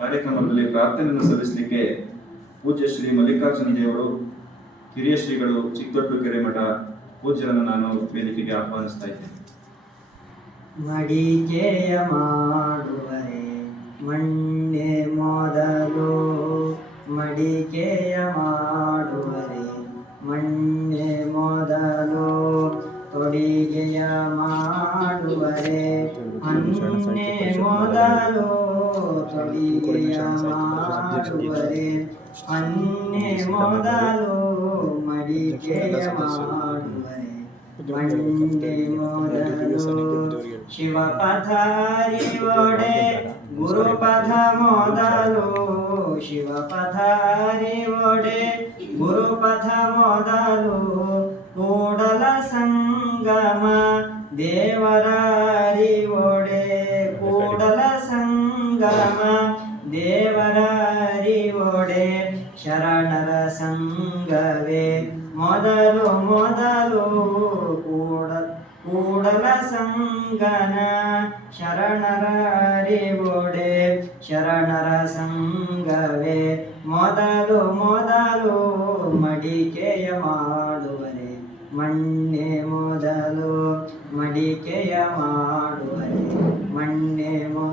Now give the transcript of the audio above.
ಕಾರ್ಯಕ್ರಮದಲ್ಲಿ ಪ್ರಾರ್ಥನೆಯನ್ನು ಸಲ್ಲಿಸಲಿಕ್ಕೆ ಪೂಜ್ಯ ಶ್ರೀ ಮಲ್ಲಿಕಾರ್ಜುನ ದೇವರು ಹಿರಿಯ ಶ್ರೀಗಳು ಚಿಕ್ಕದೊಟ್ಟು ಕೆರೆ ಮಠ ಪೂಜ್ಯರನ್ನು ನಾನು ವೇದಿಕೆಗೆ ಆಹ್ವಾನಿಸ್ತಾ ಇದ್ದೇನೆ. ಮಡಿಕೆಯ ಮಾಡುವರೆ ಮಣ್ಣೆ ಮಡಿಕೆಯ ಮಾಡುವರೆ ಮಣ್ಣೆ ಮೊದಲು ತೊಡಿಗೆಯ ಮಾಡುವರೆ ಮಣ್ಣೆ ಮೊದಲು ಮಡಿಕೆಯ ಮಾಡುವರೆ ಮಣ್ಣೆ ಮೊದಲು ಶಿವಪಥಾರಿವೊಡೆ ಗುರುಪಥ ಮೊದಲು ಶಿವಪಥಾರಿವೊಡೆ ಗುರುಪಥ ಮೊದಲು ಕೂಡಲ ಸಂಗಮ ದೇವರಾರಿವೊಡೆ ಕೂಡಲ ಸಂಗಮ. ದೇವರಾರಿವೊಡೆ ಶರಣರ ಸಂಗವೇ. ಮೊದಲು ಮೊದಲು ಕೂಡ ಕೂಡಲ ಸಂಗನ. ಶರಣರ ಅರಿವೊಡೆ ಶರಣರ ಸಂಗವೇ. ಮೊದಲು ಮೊದಲು ಮಡಿಕೆಯ ಮಾಡುವರೆ. ಮಣ್ಣೆ ಮಡಿಕೆಯ ಮಾಡುವರೆ ಮಣ್ಣೆ ಮೊದಲು